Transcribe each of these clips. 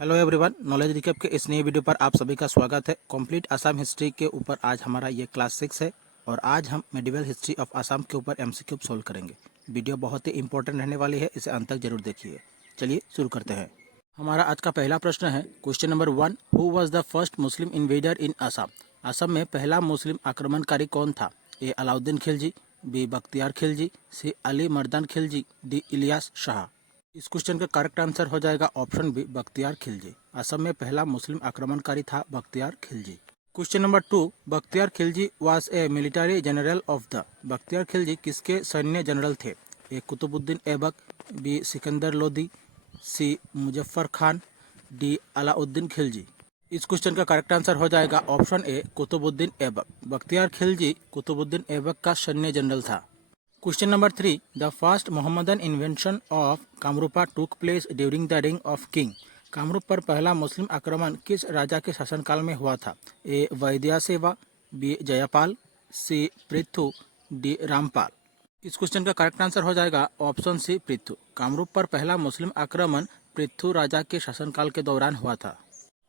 Hello everyone, knowledge recap के इस नए वीडियो पर आप सभी का स्वागत है। कंप्लीट आसाम हिस्ट्री के ऊपर आज हमारा ये क्लास 6 है और आज हम मेडिवल हिस्ट्री ऑफ आसाम के ऊपर एमसीक्यू सोल्व करेंगे। वीडियो बहुत ही इंपॉर्टेंट रहने वाली है, इसे अंत तक जरूर देखिए। चलिए शुरू करते हैं। हमारा आज का पहला प्रश्न है question number 1। Who was the first Muslim invader in Assam? Assam में पहला मुस्लिम आक्रमणकारी कौन था? A Alauddin Khilji, B Bakhtiyar Khilji, C Ali Mardan Khilji, D Ilyas Shah. इस क्वेश्चन का करेक्ट आंसर हो जाएगा ऑप्शन बी बख्तियार खिलजी। असम में पहला मुस्लिम आक्रमणकारी था Bakhtiyar Khilji. Question number 2। Bakhtiyar Khilji was a military general of the. Bakhtiyar Khilji किसके सैन्य जनरल थे? ए कुतुबुद्दीन ऐबक, बी सिकंदर लोदी, सी मुजफ्फर खान, डी अलाउद्दीन खिलजी। इस क्वेश्चन का करेक्ट आंसर हो जाएगा ऑप्शन ए कुतुबुद्दीन ऐबक। बख्तियार खिलजी कुतुबुद्दीन ऐबक का सैन्य जनरल था। Question number 3. The first Mohammedan invention of Kamrupa took place during the reign of king. Kamrup पर पहला मुस्लिम आक्रमण किस राजा के शासनकाल में हुआ था? ए वैद्या सेवा, बी जयपाल, सी पृथु, डी रामपाल। इस क्वेश्चन का करेक्ट आंसर हो जाएगा ऑप्शन सी पृथु। कामरूप पर पहला मुस्लिम आक्रमण पृथु राजा के शासनकाल के दौरान हुआ था।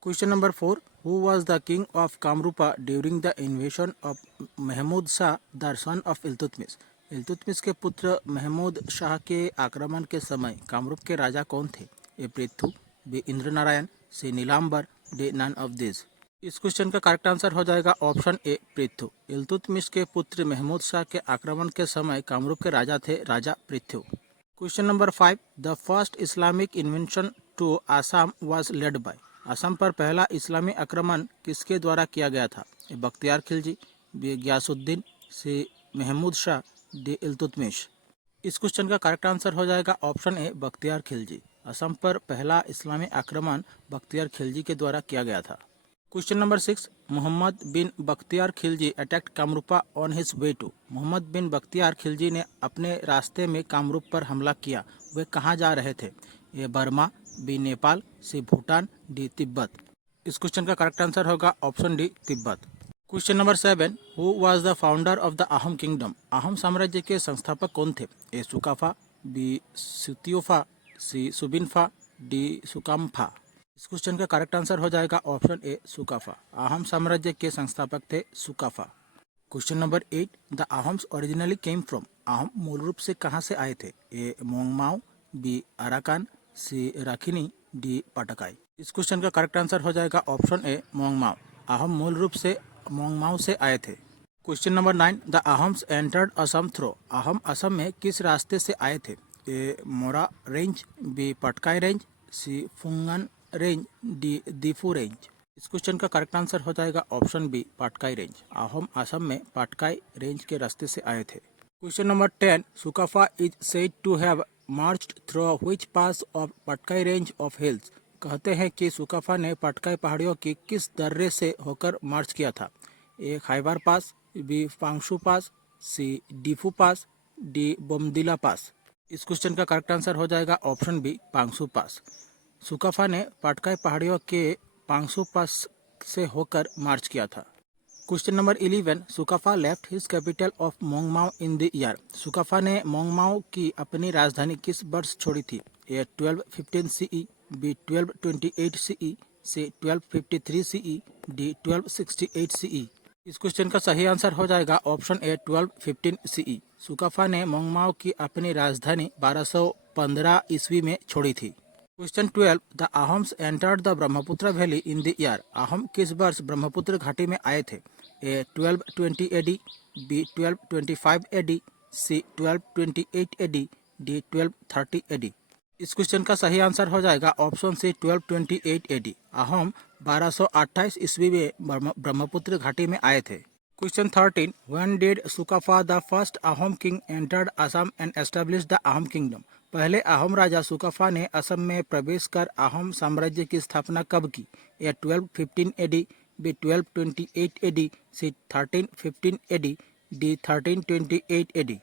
Question number 4. Who was the king of Kamarupa during the invasion of Mahmud Shah the son of Iltutmish? Iltutmish के पुत्र महमूद शाह के आक्रमण के समय कामरूप के राजा कौन थे? A Prithu, B Indra Narayan, C Nilambar, D none of this. इस क्वेश्चन का करेक्ट आंसर हो जाएगा ऑप्शन ए पृथु। इल्तुतमिश के पुत्र महमूद शाह के आक्रमण के समय कामरूप के राजा थे राजा Prithu. Question number 5. The first Islamic invention to Assam was led by. Assam पर पहला इस्लामी आक्रमण किसके द्वारा किया गया था? A Bakhtiyar Khilji, B Ghiyasuddin, C Mahmud Shah, D Iltutmish. इस क्वेश्चन का करेक्ट आंसर हो जाएगा ऑप्शन ए बख्तियार खिलजी। असम पर पहला इस्लामी आक्रमण बख्तियार खिलजी के द्वारा किया गया था। Question number 6. Mohammad bin Bakhtiyar Khilji attacked Kamrupa on his way to. Mohammad bin Bakhtiyar Khilji ने अपने रास्ते में कामरूप पर हमला किया, वे कहाँ जा रहे थे? ए बर्मा, बी नेपाल, सी भूटान, डी तिब्बत। इस क्वेश्चन का करेक्ट आंसर होगा option D Tibet. Question number 7. Who was the founder of the Ahom kingdom? Ahom साम्राज्य के संस्थापक कौन थे? ए सुकाफा, बी सुतियोफा, सी सुबिनफा, डी सुकामफा। इस क्वेश्चन का करेक्ट आंसर हो जाएगा ऑप्शन ए सुकाफा। अहोम साम्राज्य के संस्थापक थे Sukaphaa. Question number 8. The Ahoms originally came from. Ahom मूल रूप से कहाँ से आए थे? A Mongmao, B Arakan, C Rakhine, D Patkai. इस क्वेश्चन का करेक्ट आंसर हो जाएगा ऑप्शन ए मोंगमाओ। अहोम मूल रूप से मोंगमाओ से आए थे। Question number 9. The Ahoms entered Assam through. Ahom Assam में किस रास्ते से आए थे? A Mora range, B Patkai range, C Phungan range, D Diphu range. इस क्वेश्चन का करेक्ट आंसर हो जाएगा option B Patkai range. Ahom Assam में पटकाई रेंज के रास्ते से आए थे। Question number 10. Sukaphaa is said to have marched through which pass of Patkai range of hills. कहते हैं कि सुकाफा ने पटकाई पहाड़ियों की किस दर्रे से होकर मार्च किया था? ए खैबर पास, बी पांगशु पास, सी डीफू पास, डी बोमदिला पास। इस क्वेश्चन का करेक्ट आंसर हो जाएगा ऑप्शन बी पांगशु पास। सुकाफा ने पटकाई पहाड़ियों के पांगशु पास से होकर मार्च किया था। Question number 11. Sukaphaa left his capital of Mongmao in the year. Sukaphaa ने मोंगमाओ की अपनी राजधानी किस वर्ष छोड़ी थी? A 1215 CE, B 1228 CE, C 1253 CE, D 1268 CE। इस क्वेश्चन का सही आंसर हो जाएगा ऑप्शन ए 1215 CE। सुकाफा ने मोंगमाओ की अपनी राजधानी 1215 ईस्वी में छोड़ी थी। Question 12. The Ahoms entered the Brahmaputra valley in the year. Ahom किस वर्ष ब्रह्मपुत्र घाटी में आए थे? ए 1220 AD, बी 1225 AD, सी 1228 AD, डी 1230 AD। इस क्वेश्चन का सही आंसर हो जाएगा ऑप्शन सी 1228 AD। अहोम 1228 ईस्वी में ब्रह्मपुत्र घाटी में आए थे। Question 13. When did Sukaphaa the first Ahom king entered Assam and established the Ahom kingdom. पहले अहोम राजा सुकाफा ने असम में प्रवेश कर अहोम साम्राज्य की स्थापना कब की? A 1215 AD, B 1228 AD, C 1315 AD, D 1328 AD।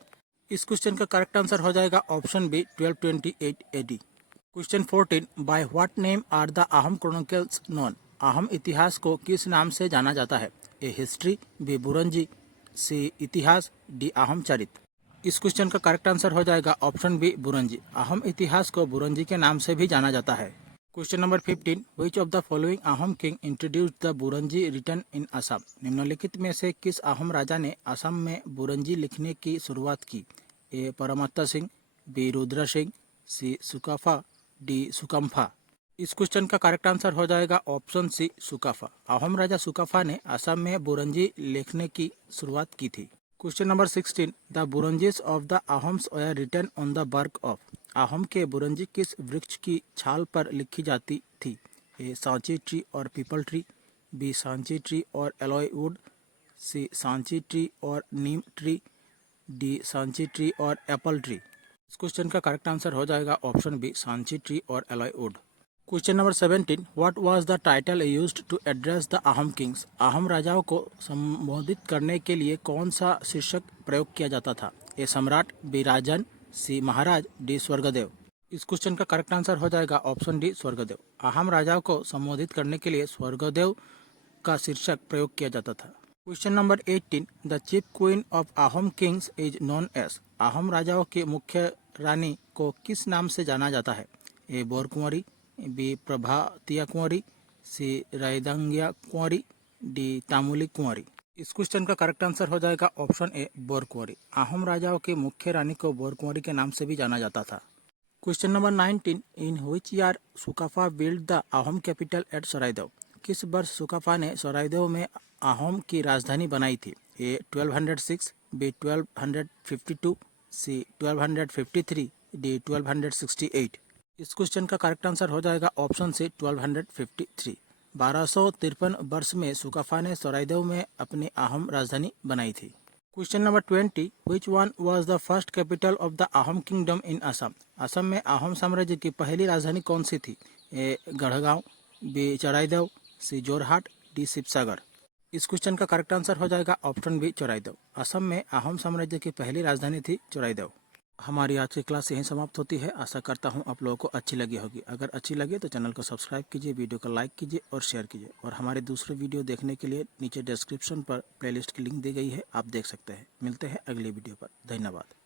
इस क्वेश्चन का करेक्ट आंसर हो जाएगा option B 1228 AD। Question 14. By what name are the Ahom chronicles known. Ahom इतिहास को किस नाम से जाना जाता है? ए हिस्ट्री, बी बुरंजी, सी इतिहास, डी अहोम चरित। इस क्वेश्चन का करेक्ट आंसर हो जाएगा ऑप्शन बी बुरंजी। अहोम इतिहास को बुरंजी के नाम से भी जाना जाता है। Question number 15, which of the following Ahom king introduced the Buranji written in Assam? निम्नलिखित में से किस आहम राजा ने असम में बुरंजी लिखने की शुरुआत की? ए परमत्ता सिंह, बी रुद्र सिंह, सी सुकाफा, डी सुकम्फा। इस क्वेश्चन का करेक्ट आंसर हो जाएगा ऑप्शन सी सुकाफा। आहम राजा सुकाफा ने असम में बुरंजी लिखने की शुरुआत की थी। Question number 16, the Buranjis of the Ahoms were written on the bark of? Ahom के बुरंजी किस वृक्ष की छाल पर लिखी जाती थी? ए सांची ट्री और peepal tree, B Sanchi tree और aloe wood, C Sanchi tree और neem tree, D Sanchi tree और एप्पल ट्री। इस क्वेश्चन का करेक्ट आंसर हो जाएगा ऑप्शन बी सांची ट्री और aloe wood. Question number 17, what was the title used to address the Ahom kings? Ahom राजाओं को संबोधित करने के लिए कौन सा शीर्षक प्रयोग किया जाता था? ए सम्राट, बी राजन, सी महाराज, डी स्वर्गदेव। इस क्वेश्चन का करेक्ट आंसर हो जाएगा ऑप्शन डी स्वर्गदेव। आहम राजाओं को संबोधित करने के लिए स्वर्गदेव का शीर्षक प्रयोग किया जाता था। Question number 18, the chief queen of आहम किंग्स इज नोन एज? आहम राजाओं की मुख्य रानी को किस नाम से जाना जाता है? ए बोर कुंवरी, बी प्रभातिया कुंवरी, सी रायदंगिया कुंवरी, डी तामुली कुंवरी। इस क्वेश्चन का करेक्ट आंसर हो जाएगा ऑप्शन ए बोर कुंवरी। आहम राजाओं की मुख्य रानी को बोर कुंवरी के नाम से भी जाना जाता था। Question number 19, in which year Sukaphaa build the Ahom capital at Charaideo? किस वर्ष सुकाफा ने सरायदेव में आहम की राजधानी बनाई थी? ए 1206, बी 1252, सी 1253, डी 1268। इस क्वेश्चन का करेक्ट आंसर हो जाएगा ऑप्शन सी 1253। 1253 वर्ष में सुकाफा ने सरायदेव में अपनी आहम राजधानी बनाई थी। Question number 20, which one was the first capital of the आहम किंगडम इन असम? असम में आहम साम्राज्य की पहली राजधानी कौन सी थी? ए गढ़गांव, बी चराइदेव, सी जोरहाट, डी शिवसागर। इस क्वेश्चन का करेक्ट आंसर हो जाएगा ऑप्शन बी चराइदेव। असम में आहम साम्राज्य की पहली राजधानी थी चराइदेव। हमारी आज की क्लास यहीं समाप्त होती है। आशा करता हूं आप लोगों को अच्छी लगी होगी। अगर अच्छी लगी तो चैनल को सब्सक्राइब कीजिए, वीडियो को लाइक कीजिए और शेयर कीजिए। और हमारे दूसरे वीडियो देखने के लिए नीचे डिस्क्रिप्शन पर प्लेलिस्ट की लिंक दी गई है, आप देख सकते हैं। मिलते हैं अगली वीडियो पर। धन्यवाद।